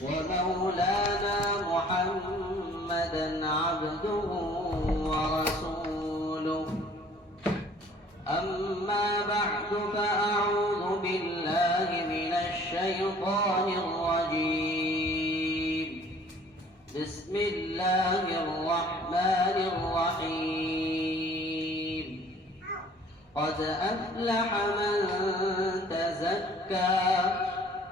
ومولانا محمدا عبده ورسوله. أما بعد فأعوذ بالله من الشيطان الرجيم. بسم الله الرحمن الرحيم. قد أفلح من تزكى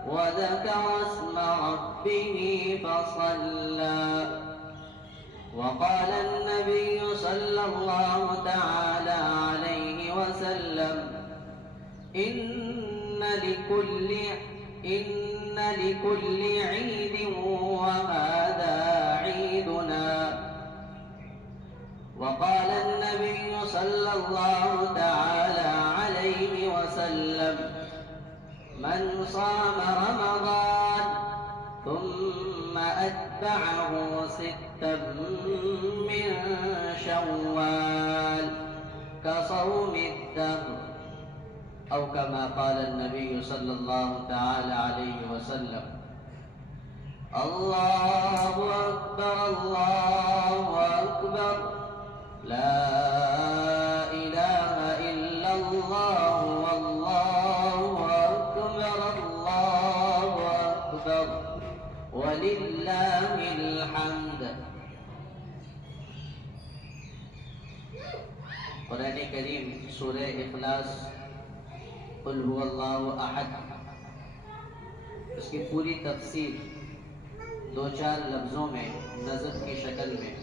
وذكر اسم ربه فصلى. وقال النبي صلى الله تعالى عليه وسلم: إن لكل عيد وهذا عيدنا. وقال النبي صلى الله تعالى عليه وسلم: من صام رمضان ثم أتبعه ستا من شوال كصوم الدهر، أو كما قال النبي صلى الله تعالى عليه وسلم. الله أكبر الله أكبر، لا إله إلا الله والله أكبر الله أكبر ولله الحمد. قرآن کریم سورہ اخلاص قل هو اللہ احد، اس کی پوری تفسیر دو چار لفظوں میں نظم کی شکل میں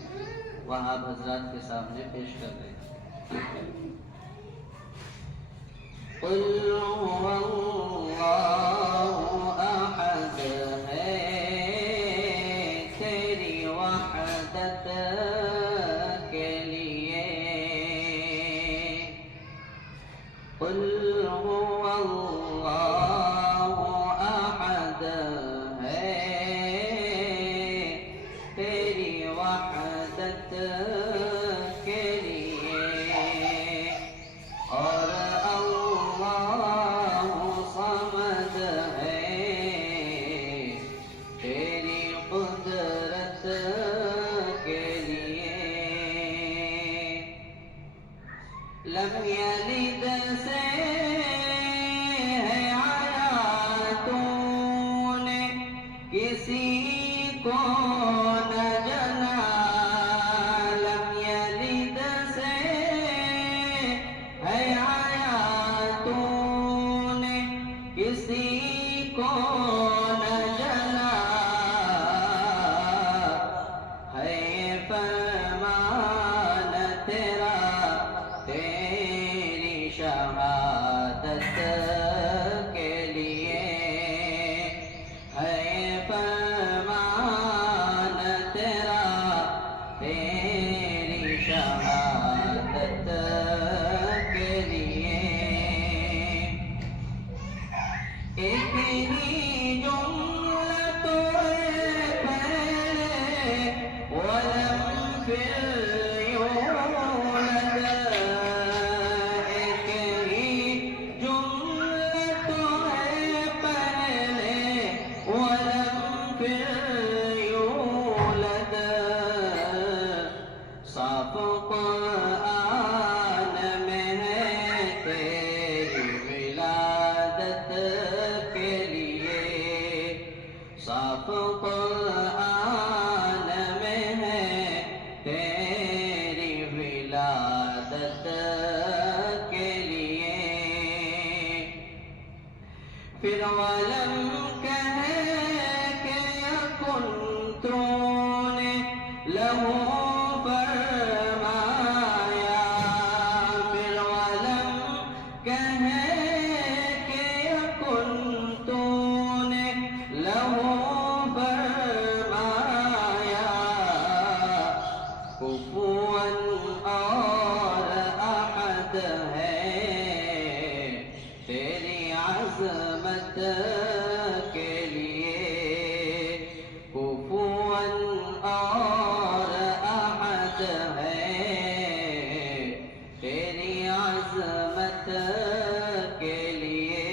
وہاں آپ حضرات کے سامنے پیش کر رہے ہیں. قل هو اللہ احد ہے تیری وحدت کے لیے. قل هو اللہ احد ہے تیری وحدت کے لیے، اور اللہ صمد ہے تیری قدرت کے لیے. لم یلد سے ہے آیا تو نے کسی کو نہ جنا. لم یلد سے ہے آیا تو نے کسی کو نہ جنا. ہے فرمان تیرا تیری شہادت کے لیے. ہے فرمان تیرا تیری شہادت کے لیے. ایک ہی جملہ تو پہلے ولم پھر یولد. ایک ہی جملہ تو ہے پہلے ولم پھر یولد. صاف قرآن میں ہے تیری ولادت کے لیے. صاف قرآن میں ہے تیری ولادت کے لیے. پھر ولم کہے کہ یکن تو نے لہو فرمایا. پھر ولم کہے کہ یکن تو نے لہو فرمایا. کفوا اور احد ہے تیری عظمت کے لیے. کفوا اور احد ہے تیری عظمت کے لیے.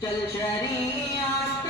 چل شریعت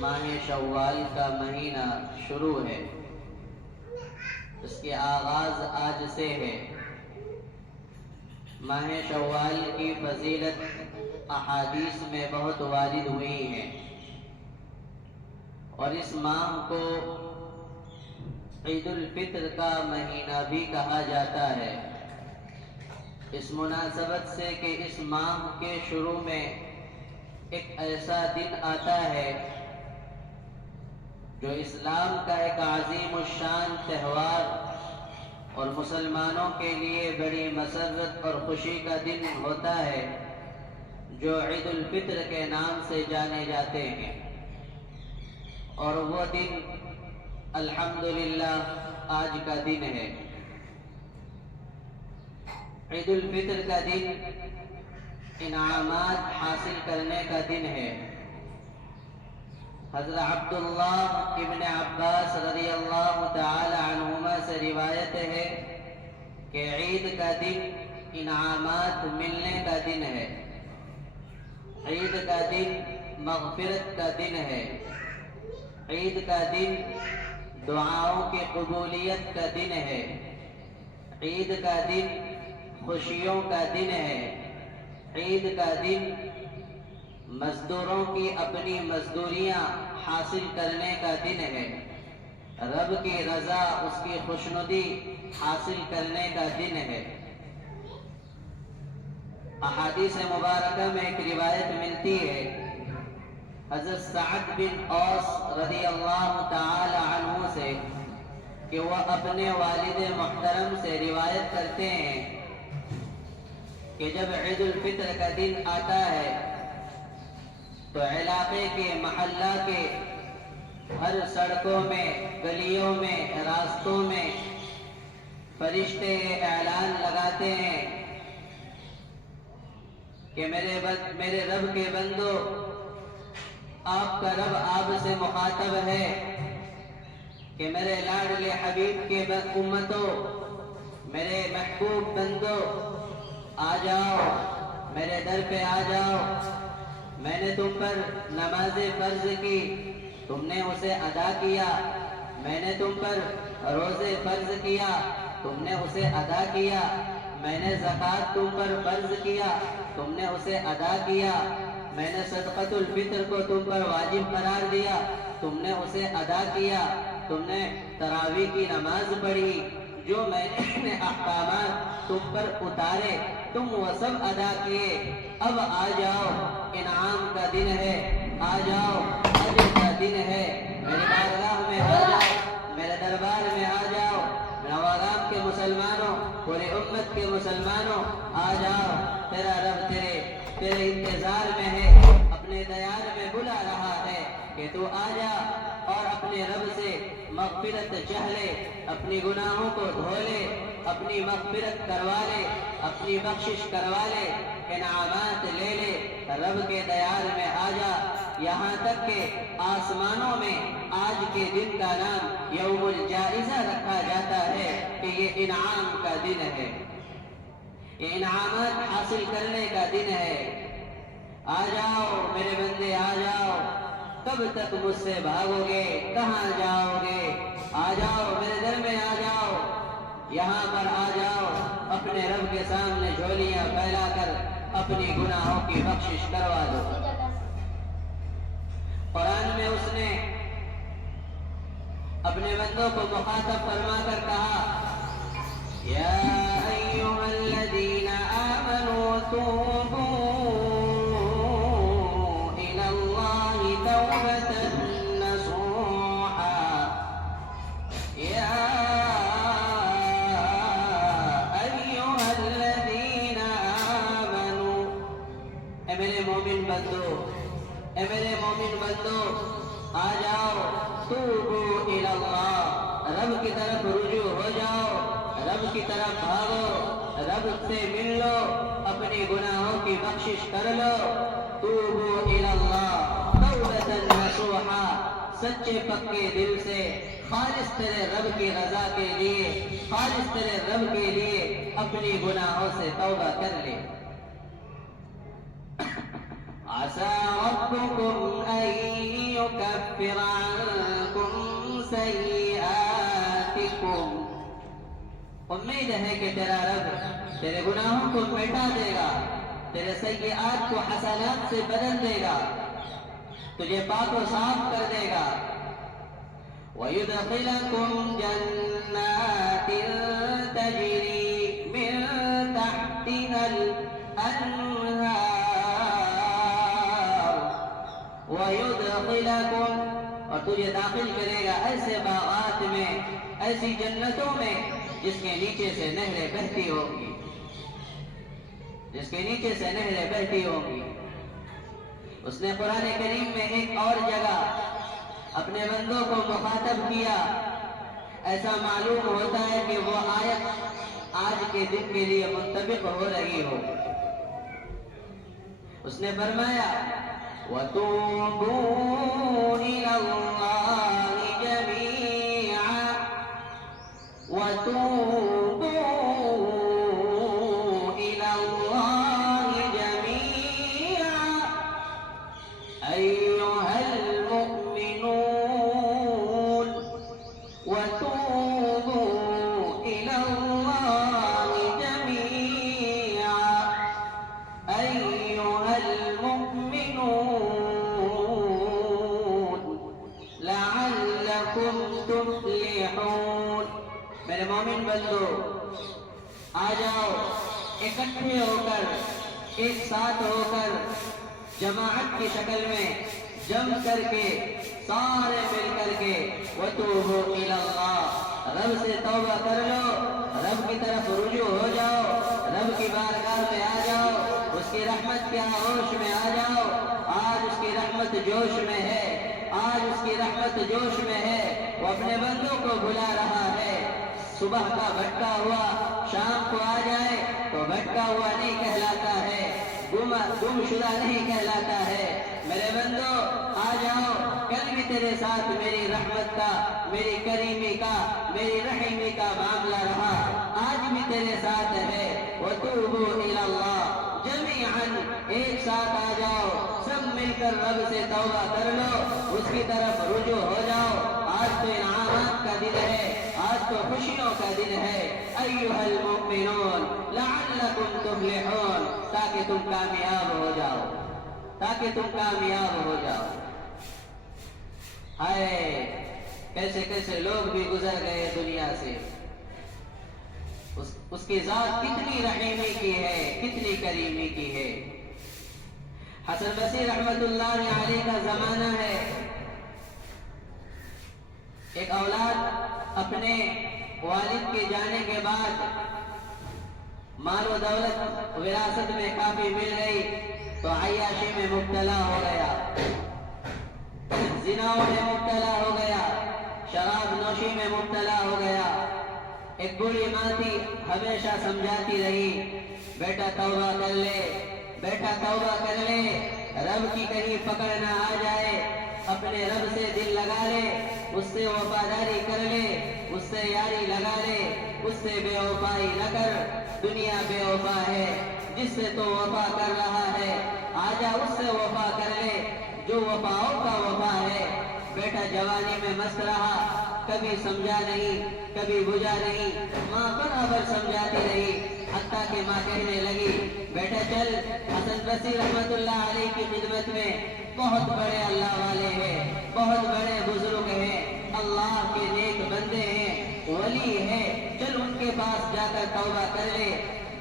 ماہ شوال کا مہینہ شروع ہے، اس کے آغاز آج سے ہے۔ ماہ شوال کی فضیلت احادیث میں بہت وارد ہوئی ہے، اور اس ماہ کو عید الفطر کا مہینہ بھی کہا جاتا ہے، اس مناسبت سے کہ اس ماہ کے شروع میں ایک ایسا دن آتا ہے جو اسلام کا ایک عظیم الشان تہوار اور مسلمانوں کے لیے بڑی مسرت اور خوشی کا دن ہوتا ہے، جو عید الفطر کے نام سے جانے جاتے ہیں۔ اور وہ دن الحمدللہ آج کا دن ہے۔ عید الفطر کا دن انعامات حاصل کرنے کا دن ہے۔ حضرت عبداللہ ابن عباس رضی اللہ تعالی عنہما سے روایت ہے کہ عید کا دن انعامات ملنے کا دن ہے، عید کا دن مغفرت کا دن ہے، عید کا دن دعاؤں کی قبولیت کا دن ہے، عید کا دن خوشیوں کا دن ہے، عید کا دن مزدوروں کی اپنی مزدوریاں حاصل کرنے کا دن ہے، رب کی رضا اس کی خوشنودی حاصل کرنے کا دن ہے۔ احادیث مبارکہ میں ایک روایت ملتی ہے حضرت سعد بن اوس رضی اللہ تعالی عنہ سے کہ وہ اپنے والد محترم سے روایت کرتے ہیں کہ جب عید الفطر کا دن آتا ہے تو علاقے کے محلہ کے ہر سڑکوں میں، گلیوں میں، راستوں میں فرشتے یہ اعلان لگاتے ہیں کہ میرے رب کے بندو، آپ کا رب آپ سے مخاطب ہے کہ میرے لاڈلے حبیب کے امتوں، میرے محبوب بندو، آ جاؤ، میرے در پہ آ جاؤ، میں نے تم پر نماز فرض کی، تم نے اسے ادا کیا، میں نے تم پر روزے فرض کیا، تم نے اسے ادا کیا، میں نے زکوٰۃ تم پر فرض کیا، تم نے اسے ادا کیا، میں نے صدقۃ الفطر کو تم پر واجب قرار دیا، تم نے اسے ادا کیا، تم نے تراویح کی نماز پڑھی، جو میں نے احکامات تم پر اتارے تم وہ سب ادا کیے، اب آ جاؤ، انعام کا دن ہے، آ جاؤ، اجر کا دن ہے، میرے بارگاہ میں آ جاؤ، میرے دربار میں آ جاؤ، نوارام کے مسلمانوں، پوری امت کے مسلمانوں، آ جاؤ، تیرا رب تیرے انتظار میں ہے، اپنے دیار میں بلا رہا ہے کہ تو آ جا اور اپنے رب سے مغفرت چاہ لے، اپنی گناہوں کو دھو لے، اپنی مغفرت کروا لے، اپنی بخشش کروا لے، انعامات لے لے، رب کے دیار میں آ جا۔ یہاں تک کہ آسمانوں میں آج کے دن کا نام یوم الجائزہ رکھا جاتا ہے کہ یہ انعام کا دن ہے، یہ انعامات حاصل کرنے کا دن ہے۔ آ جاؤ میرے بندے، آ جاؤ، کب تک مجھ سے بھاگو گے، کہاں جاؤ گے؟ آ جاؤ میرے در میں، آ جاؤ، یہاں پر آ جاؤ، اپنے رب کے سامنے جھولیاں پھیلا کر اپنی گناہوں کی بخشش کروا دو۔ قرآن میں اس نے اپنے بندوں کو مخاطب فرما کر کہا، یا ایھا الذین آمنوا توبوا الی اللہ توبۃ نصوحا، یا ایھا الذین آمنوا، اے میرے مومن بندو، اے میرے مومن بندو، آ جاؤ، توبوا الی اللہ، رب کی طرف رجوع ہو جاؤ، رب کی طرف بھاگو، رب سے مل لو، اپنی گناہوں کی بخشش کر لو۔ توبوا الی اللہ توبۃ نصوحا، سچے پکے دل سے، خالص تیرے رب کی رضا کے لیے، خالص تیرے رب کے لیے اپنی گناہوں سے توبہ کر لے۔ عسى ربكم أن لِيُكَفِّرَ عَنكُمْ سَيِّئَاتِكُمْ. امید ہے کہ تیرا رب تیرے گناہوں کو مٹا دے گا، تیرے سیئات کو حسنات سے بدل دے گا، تجھے پاک و صاف کر دے گا. وَيُدْخِلَكُمْ جَنَّاتٍ تَجْرِي مِن تَحْتِهَا الْأَنْهَارُ. وَيُدْخِلَكُمْ، اور تجھے داخل کرے گا ایسے باغات میں، ایسی جنتوں میں جس کے نیچے سے نہریں بہتی ہوں گی، جس کے نیچے سے نہریں بہتی ہوں گی. اس نے قرآن کریم میں ایک اور جگہ اپنے بندوں کو مخاطب کیا. ایسا معلوم ہوتا ہے کہ وہ آیت آج کے دن کے لیے منطبق ہو رہی ہو. اس نے فرمایا وَتُوبُوا إِلَى اللَّهِ جَمِيعًا وَتُوبُوا إِلَى اللَّهِ جَمِيعًا أَيُّهَا الْمُؤْمِنُونَ وَتُوبُوا إِلَى اللَّهِ جَمِيعًا أَيُّهَا الْمُؤْمِنُونَ لَعَلَّكُمْ تُفْلِحُونَ. میرے مومن بندو، آ جاؤ اکٹھے ہو کر، ایک ساتھ ہو کر، جماعت کی شکل میں جم کر کے، سارے مل کر کے وَتُوبُوا إِلَى اللَّهِ، رب سے توبہ کر لو، رب کی طرف رجوع ہو جاؤ، رب کی بارگاہ میں آ جاؤ، اس کی رحمت کے آغوش میں آ جاؤ. آج اس کی رحمت جوش میں ہے، آج اس کی رحمت جوش میں ہے. وہ اپنے بندوں کو بلا رہا ہے. صبح کا بھٹکا ہوا شام کو آ جائے تو بھٹکا ہوا نہیں کہلاتا ہے، گم شدہ نہیں کہلاتا ہے. میرے بندو آ جاؤ، کل بھی تیرے ساتھ میری رحمت کا، میری کریمی کا، میری رحیمی کا معاملہ رہا، آج بھی تیرے ساتھ ہے. وَتُوبُوا إِلَى اللَّهِ جَمِيعًا، ایک ساتھ آ جاؤ، سب مل کر رب سے توبہ کر لو، اس کی طرف رجوع ہو جاؤ. آج تو انعامات کا دن ہے، آج تو خوشیوں کا دن ہے. ایھا المؤمنون لعلکم تفلحون، تاکہ تم کامیاب ہو جاؤ، تاکہ تم کامیاب ہو جاؤ. ہائے کیسے کیسے لوگ بھی گزر گئے دنیا سے. اس کی ذات کتنی رحیمی کی ہے، کتنی کریمی کی ہے. حسن بصری رحمت اللہ علیہ کا زمانہ ہے. ایک اولاد اپنے والد کے جانے کے بعد مال و دولت وراثت میں کافی مل گئی تو عیاشی میں مبتلا ہو گیا، زناؤں میں مبتلا ہو گیا، شراب نوشی میں مبتلا ہو گیا. ایک بوڑھی ماں تھی، ہمیشہ سمجھاتی رہی بیٹا توبہ کر لے، بیٹا توبہ کر لے، رب کی کہیں پکڑ نہ آ جائے، اپنے رب سے دل لگا لے، اس سے وفاداری کر لے، اس سے یاری لگا لے، اس سے بے وفائی نہ کر. دنیا بے وفا ہے، جس سے تو وفا کر رہا ہے آجا اس سے وفا کر لے جو وفاؤں کا وفا ہے. بیٹا جوانی میں مست رہا، کبھی سمجھا نہیں، کبھی بجھا نہیں، ماں برابر سمجھاتی رہی، حتیٰ کہ ماں کہنے لگی بیٹا چل، حسن بصری رحمت اللہ علیہ کی خدمت میں بہت بڑے اللہ والے ہیں، بہت بڑے بزرگ ہیں، اللہ کے نیک بندے ہیں، ولی ہیں، چل ان کے پاس جا کر توبہ کر لے.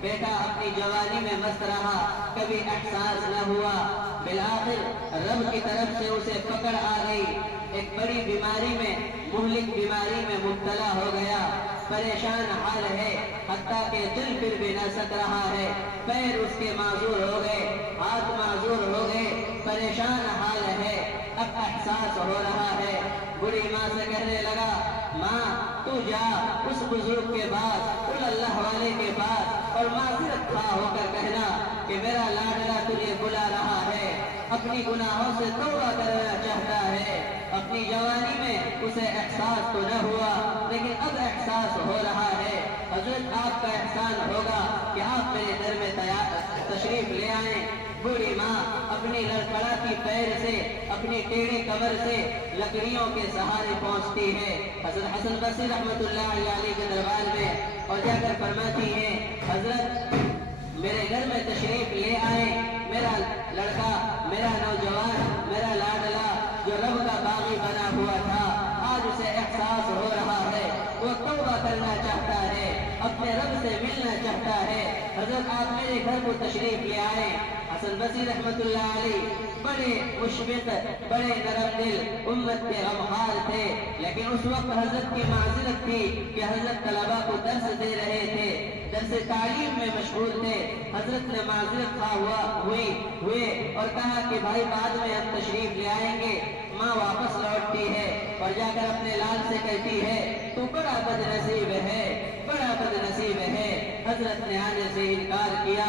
بیٹا اپنی جوانی میں مست رہا، کبھی احساس نہ ہوا، بالآخر رب کی طرف سے اسے پکڑ آ گئی. ایک بڑی بیماری میں، مہلک بیماری میں مبتلا ہو گیا، پریشان حال ہے، حتیٰ کہ چل پھر بھی نہ سک رہا ہے، پیر اس کے معذور ہو گئے، ہاتھ معذور ہو گئے، پریشان حال ہے. اب احساس ہو رہا ہے. بڑی ماں سے کہنے لگا ماں تو جا اس بزرگ کے پاس، اس اللہ والے کے پاس، اور معذرت خواہ ہو کر کہنا کہ میرا لاڈلا تجھے بلا رہا ہے، اپنی گناہوں سے توبہ کرنا چاہتا ہے. اپنی جوانی میں اسے احساس تو نہ ہوا لیکن اب احساس ہو رہا ہے. حضرت آپ کا احسان ہوگا کہ آپ میرے در میں تشریف لے آئیں، بوڑھی ماں اپنی لڑکڑاتی پیر سے اپنی ٹیڑھے کمر سے لکڑیوں کے سہارے پہنچتی ہے حضرت حسن بصری رحمۃ اللہ علیہ کے دربار میں، اور جا کر فرماتی ہے حضرت میرے گھر میں تشریف لے آئے، میرا لڑکا، میرا نوجوان، میرا لاڈلا جو رب کا باغی بنا ہوا تھا، آج اسے احساس ہو رہا ہے، وہ توبہ کرنا چاہتا ہے، اپنے رب سے ملنا چاہتا ہے، حضرت آپ میرے گھر کو تشریف لے آئے۔ حسن بصری رحمۃ اللہ علیہ بڑے مشفق، بڑے نرم دل، امت کے غمخوار تھے، لیکن اس وقت حضرت کی معذرت تھی کہ حضرت طلباء کو درس دے رہے تھے، درس تعلیم میں مشغول تھے۔ حضرت نے معذرت ہوئے اور کہا کہ بھائی بعد میں ہم تشریف لے آئیں گے۔ ماں واپس لوٹتی ہے اور جا کر اپنے لال سے کہتی ہے تو بڑا بد نصیب ہے، بڑا بد نصیب ہے۔ حضرت نے آنے سے انکار کیا،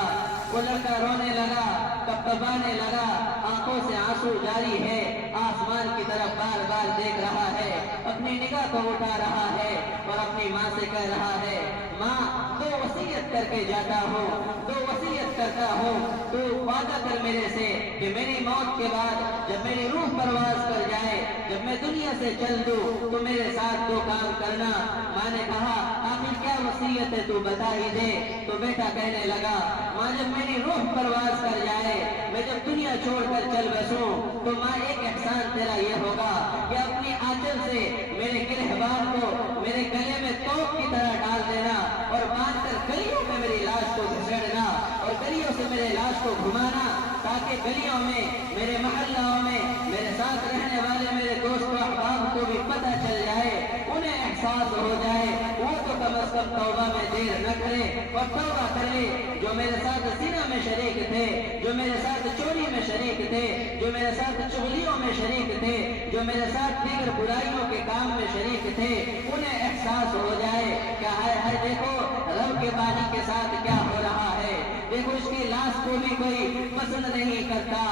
وہ لڑکا رونے لگا، کپکپانے لگا، آنکھوں سے آنسو جاری ہے، آسمان کی طرف بار بار دیکھ رہا ہے، اپنی نگاہ کو اٹھا رہا ہے اور اپنی ماں سے کہہ رہا ہے ماں دو وصیت کر کے جاتا ہوں، دو وصیت کرتا ہوں، تو وعدہ کر میرے سے کہ میری موت کے بعد جب میری روح پرواز کر جائے، جب میں دنیا سے چل دوں تو میرے ساتھ دو کام کرنا۔ ماں نے کہا آخر کیا وصیت ہے تو بتا ہی دے۔ تو بیٹا کہنے لگا ماں جب میری روح پرواز کر جائے، میں جب دنیا چھوڑ کر چل بسوں تو ماں ایک احسان تیرا یہ ہوگا کہ اپنی آنچل سے میرے گرہبان کو میرے گلے میں توپ کی طرح ڈال دینا اور باندھ کر گلیوں میں میری لاش کو گھسیٹنا اور گلیوں سے میرے لاش کو گھمانا، تاکہ گلیوں میں، میرے محلوں میں میرے ساتھ رہنے والے میرے دوست و احباب کو بھی پتہ چل جائے، انہیں احساس ہو جائے، وہ تو کم از کم توبہ میں دیر نہ کرے اور توبہ کر لے۔ جو میرے ساتھ زنا میں شریک تھے، جو میرے ساتھ چوری میں شریک تھے، جو میرے ساتھ چغلیوں میں شریک تھے، جو میرے ساتھ دیگر برائیوں کے کام میں شریک تھے، انہیں احساس ہو جائے کہ ہائے دیکھو رب کے بانی کے ساتھ کیا ہو رہا ہے، دیکھو اس کی لاش کو بھی کوئی پسند نہیں کرتا۔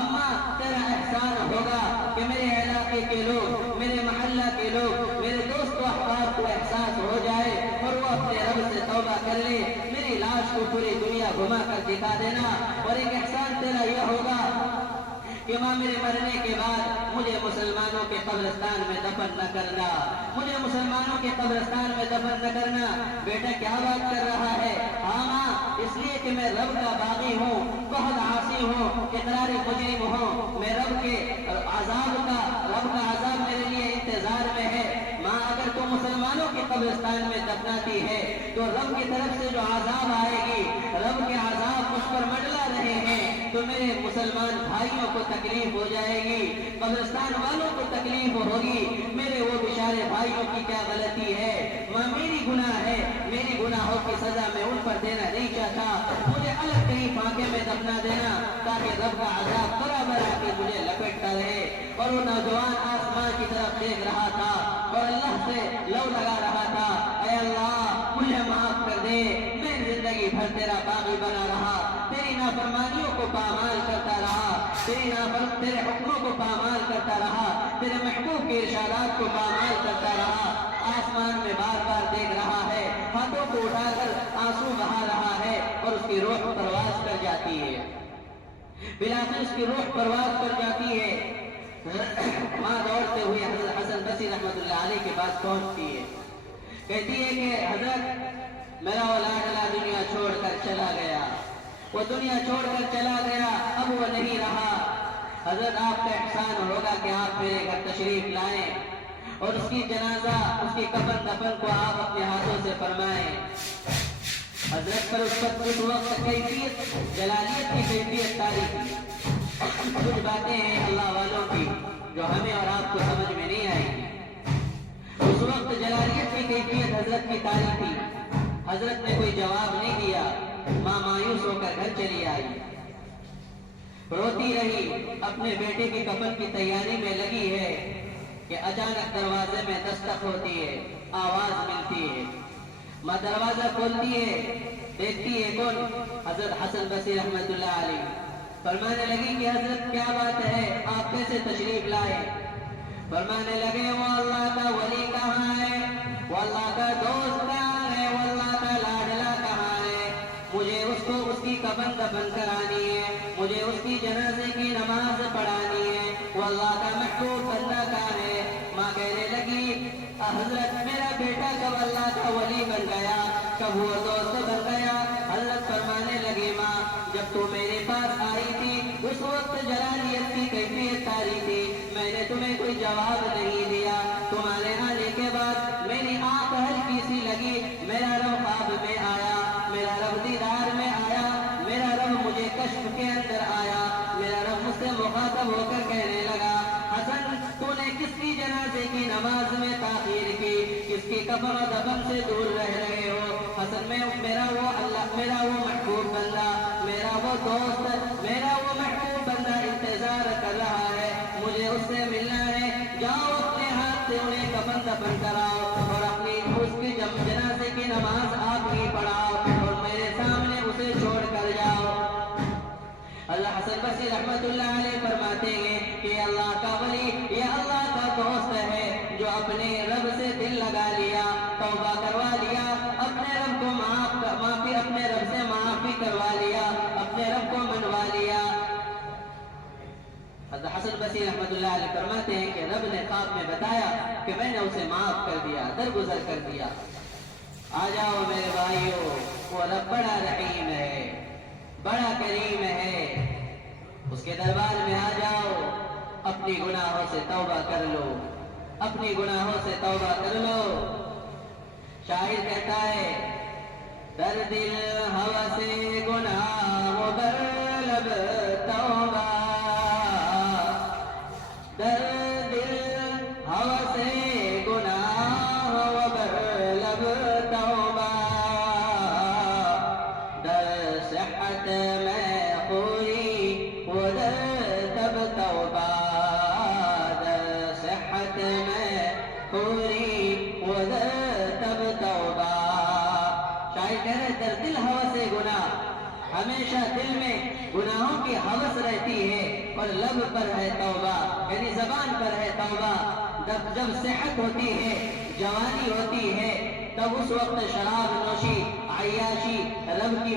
اماں تیرا احسان ہوگا کہ میرے علاقے کے لوگ، میرے محلہ کے لوگ، میرے دوست و احباب کو احساس ہو جائے اور وہ اپنے رب سے توبہ کر لے، میری لاش کو پوری دنیا گھما کر دکھا دینا۔ اور ایک احسان تیرا یہ ہوگا کہ ماں میرے مرنے کے بعد مجھے مسلمانوں کے قبرستان میں دفن نہ کرنا، مجھے مسلمانوں کے قبرستان میں دفن نہ کرنا۔ بیٹا کیا بات کر رہا ہے؟ ہاں ماں اس لیے کہ میں رب کا باغی ہوں، بہت عاصی ہوں، اقرار مجرم ہوں، میں رب کے عذاب کا، رب کا عذاب میرے لیے انتظار میں ہے۔ ماں اگر تو مسلمانوں کے قبرستان میں دفناتی ہے تو رب کی طرف سے جو عذاب آئے گی، رب کے عذاب مجھ پر منڈلا رہے ہیں تو میرے مسلمان بھائیوں کو تکلیف ہو جائے گی، قبرستان والوں کو تکلیف ہوگی، میرے وہ بیچارے بھائیوں کی کیا غلطی ہے؟ ماں میری گناہ ہے، میری گناہوں کی سزا میں ان پر دینا نہیں چاہتا، مجھے الگ کہیں پھانکے میں دفنا دینا تاکہ رب کا عذاب برابر آ کے مجھے لپٹتا رہے۔ اور وہ نوجوان آسمان کی طرف دیکھ رہا تھا اور اللہ سے لو لگا رہا تھا، اے اللہ مجھے معاف کر دے، میں زندگی بھر تیرا باغی بنا رہا، تیری نافرمانیوں کو پامال کرتا رہا، تیرے حکموں کو پامال کرتا رہا، تیرے محبوب کے ارشادات کو پامال کرتا رہا۔ آسمان میں بار بار دیکھ رہا ہے، ہاتھوں کو اٹھا کر آنسو بہا رہا ہے اور اس کی روح پرواز کر جاتی ہے، بلاخر اس کی روح پرواز کر جاتی ہے۔ ماں دوڑتے ہوئے حضرت حسن بصری رحمۃ اللہ علیہ کے پاس پہنچتی ہے، کہتی ہے کہ حضرت میرا وہ لاڈلا دنیا چھوڑ کر چلا گیا، وہ دنیا چھوڑ کر چلا گیا، اب وہ نہیں رہا۔ حضرت آپ کا احسان ہوگا کہ آپ میرے گھر تشریف لائیں اور اس کی جنازہ، اس کی کفن دفن کو آپ اپنے ہاتھوں سے فرمائیں۔ حضرت پر اس وقت کیفیت، جلالیت کی کیفیت تاری کی، کچھ باتیں ہیں اللہ والوں کی جو ہمیں اور آپ کو سمجھ میں نہیں آئی۔ اس وقت جلالیت کی کیفیت حضرت کی تاری تھی، حضرت نے کوئی جواب نہیں دیا، ماں مایوس ہو کر گھر چلی آئی، روتی رہی، اپنے بیٹے کی کفن کی تیاری میں لگی ہے کہ اچانک دروازے میں دستک ہوتی ہے، آواز ملتی ہے، ماں دروازہ کھولتی ہے، دیکھتی ہے کون؟ حضرت حسن بصری رحمۃ اللہ علیہ۔ فرمانے لگی کہ حضرت کیا بات ہے، آپ کیسے تشریف لائے؟ فرمانے لگے وہ اللہ کا ولی کہاں ہے، وہ اللہ کا دوست کہاں ہے، وہ اللہ کا لاڈلا کہاں ہے، مجھے اس کو اس کی کفن دفن کرانی ہے، مجھے اس جنازے کی نماز پڑھانی ہے، وہ اللہ کا محبوب بندہ کا ہے۔ ماں کہنے لگی حضرت میرا بیٹا کب اللہ کا ولی بن گیا، کب وہ دوست بن گیا؟ حضرت فرمانے لگے ماں جب تو میرے پاس آئی تھی اس وقت جلالت کی کیفیت ساری تھی، میں نے تمہیں کوئی جواب نہیں دیا۔ تمہارے آنے کے بعد میری آنکھ ہلکی سی لگی، میرا رب خواب میں آیا، میرا رب دیدار میں آیا، میرا رب مجھے کشف کے اندر آیا، میرا رب مجھ سے مخاطب ہو کر کہنے لگا حسن تو نے کس کی جنازے کی نماز میں تاخیر کی، کس کی کفن و دفن سے دور رہ رہے ہو؟ حسن میں میرا وہ اللہ، میرا وہ محبوب بندہ، میرا وہ دوست، میرا وہ محبوب بندہ انتظار کر رہا ہے، مجھے اس سے ملنا ہے۔ جاؤ اپنے ہاتھ سے انہیں کفن دفن کراؤ اور اپنی اس کی جنازے کی نماز آپ ہی پڑھاؤ اور میرے سامنے اسے چھوڑ کر جاؤ۔ اللہ حسن بصری رحمت اللہ علیہ فرماتے ہیں کہ اللہ کا ولی یہ اللہ کا دوست ہے جو اپنے رب سے دل لگا لیا، توبہ کروا لیا، اپنے رب کو معافی اپنے رب سے معافی کروا لیا، اپنے رب کو منوا لیا۔ حضرت حسن بصری رحمت اللہ علیہ فرماتے ہیں کہ رب نے خواب میں بتایا کہ میں نے اسے معاف کر دیا، درگزر کر دیا۔ آ جاؤ میرے بھائیو، وہ رب بڑا رحیم ہے، بڑا کریم ہے، اس کے دربار میں آ جاؤ، اپنی گناہوں سے توبہ کر لو، اپنی گناہوں سے توبہ کر لو۔ شاعر کہتا ہے در دل ہوس گناہ بر لب توبہ، در دل ہوس گناہ بر لب توبہ، در صحت میں خوری و در تب توبہ، در صحت میں خوری و در تب توبہ۔ شاعر کہہ رہے در دل ہوس گناہ، ہمیشہ دل میں گناہوں کی ہوس رہتی ہے اور لب پر ہے توبہ، یعنی زبان پر ہے توبہ۔ جب صحت ہوتی ہے، جوانی ہوتی ہے، تب اس وقت شراب نوشی، عیاشی، رب کی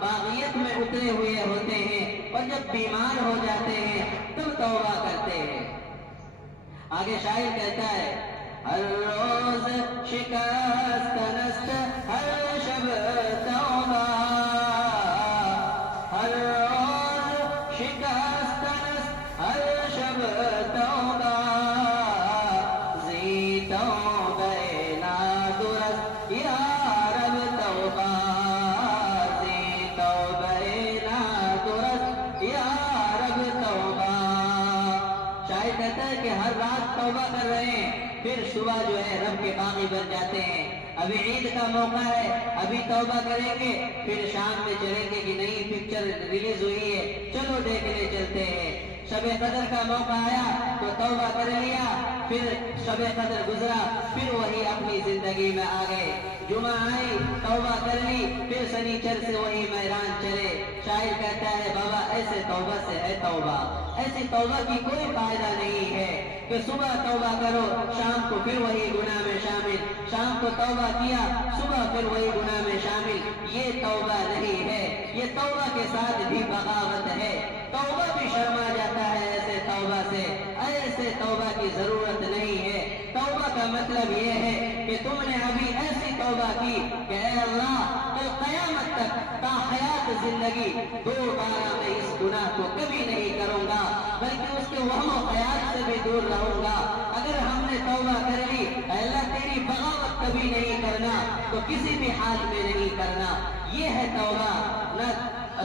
باغیت میں اترے ہوئے ہوتے ہیں، اور جب بیمار ہو جاتے ہیں تب توبہ کرتے ہیں۔ آگے شاعر کہتا ہے ہر روز شکست نست ہر شب توبہ، ہر روز شکست نست ہر شب توبہ، زی توبہ نادرست یا رب توبہ، زی توبہ نادرست یا رب توبہ۔ شاعر کہتا ہے کہ ہر رات توبہ کر رہے ہیں، پھر صبح جو ہے رب کے باغی بن جاتے ہیں۔ ابھی عید کا موقع ہے، ابھی توبہ کریں گے، پھر شام میں چلیں گے کہ نئی پکچر ریلیز ہوئی ہے، چلو دیکھنے چلتے ہیں۔ شب قدر کا موقع آیا تو توبہ کر لیا، پھر شب قدر گزرا، پھر وہی اپنی زندگی میں آ گئے۔ جمعہ آئی، توبہ کر لی، پھر سنیچر سے وہی میدان چلے۔ شاعر کہتا ہے بابا ایسے توبہ سے ہے توبہ، ایسی توبہ کی کوئی فائدہ نہیں ہے کہ صبح توبہ کرو، شام کو پھر وہی گناہ میں شامل، شام کو توبہ کیا، صبح پھر وہی گناہ میں شامل۔ یہ توبہ نہیں ہے، یہ توبہ کے ساتھ بھی بغاوت ہے۔ توبہ بھی شرما جاتا ہے ایسے توبہ سے، ایسے توبہ کی ضرورت نہیں ہے۔ توبہ کا مطلب یہ ہے کہ تم نے ابھی ایسی توبہ کی کہ اے اللہ کل قیامت تک تا حیات زندگی دوبارہ میں اس گناہ کو کبھی نہیں کروں گا، بلکہ اس کے وہم و خیال سے بھی دور رہوں گا۔ اگر ہم نے توبہ کر لی، اے اللہ تیری بغاوت کبھی نہیں کرنا تو کسی بھی حال میں نہیں کرنا، یہ ہے توبہ۔ نہ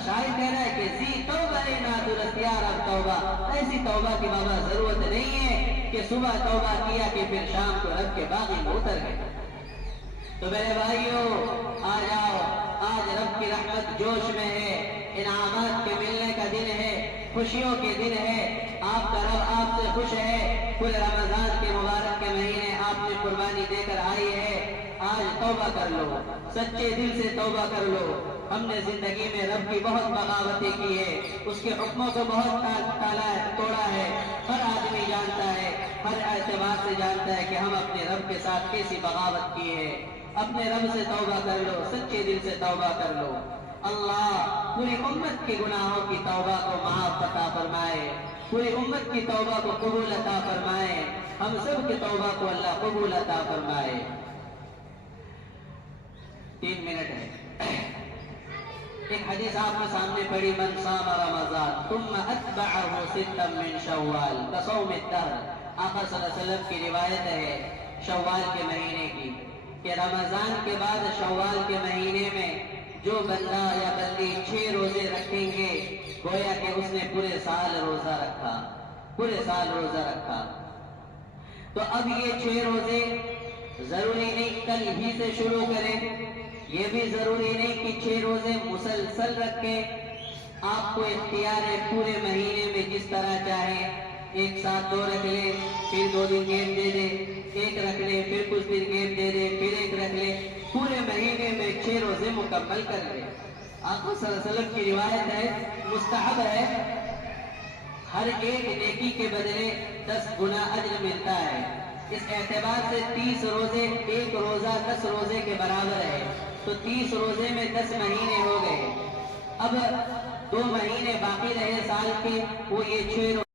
شاعر کہہ رہا ہے کہ زی توبہ نا درست یا رب توبہ، ایسی توبہ کی بابا ضرورت نہیں ہے کہ صبح توبہ کیا کہ پھر شام کو رب کے باغی میں اتر گئے۔ تو میرے بھائیوں آ جاؤ، آج رب کی رحمت جوش میں ہے، انعامات کے ملنے کا دن ہے، خوشیوں کے دن ہے، آپ کا رب آپ سے خوش ہے۔ کل رمضان کے مبارک کے مہینے آپ نے قربانی دے کر آئی ہے، آج توبہ کر لو، سچے دل سے توبہ کر لو۔ ہم نے زندگی میں رب کی بہت بغاوتیں کی ہے، اس کے حکموں کو بہت توڑا ہے۔ ہر آدمی جانتا ہے، ہر اعتبار سے جانتا ہے کہ ہم اپنے رب کے ساتھ کیسی بغاوت کی ہے۔ اپنے رب سے توبہ کر لو، سچے دل سے توبہ کر لو۔ اللہ پوری امت کے گناہوں کی توبہ کو معاف عطا فرمائے، پوری امت کی توبہ کو قبول عطا فرمائے، ہم سب کی توبہ کو اللہ قبول عطا فرمائے۔ 3 منٹ ہے۔ ایک حدیث آپ کے سامنے پڑھی، من صام رمضان ثم اتبعه ستا من شوال کصوم الدہر۔ آقا صلی اللہ علیہ وسلم کی روایت ہے شوال کے مہینے کی کہ رمضان کے بعد شوال کے مہینے میں جو بندہ یا بندی 6 روزے رکھیں گے گویا کہ اس نے پورے سال روزہ رکھا، پورے سال روزہ رکھا۔ تو اب یہ 6 روزے ضروری نہیں کل ہی سے شروع کریں، یہ بھی ضروری نہیں کہ 6 روزے مسلسل رکھیں، آپ کو اختیار ہے پورے مہینے میں جس طرح چاہیں، ایک ساتھ 2 رکھ لیں، پھر 2 دن گیپ دے دیں، ایک رکھ لیں، پھر کچھ دن گیپ دے دیں، پھر ایک رکھ لیں، پورے مہینے میں 6 روزے مکمل کر لیں۔ آقا صلی اللہ علیہ وسلم کی روایت ہے، مستحب ہے، ہر ایک نیکی کے بدلے 10 گنا اجر ملتا ہے۔ اس اعتبار سے 30 روزے، ایک روزہ 10 روزے کے برابر ہے، تو 30 روزے میں 10 مہینے ہو گئے۔ اب 2 مہینے باقی رہے سال کے، وہ یہ 6 روزے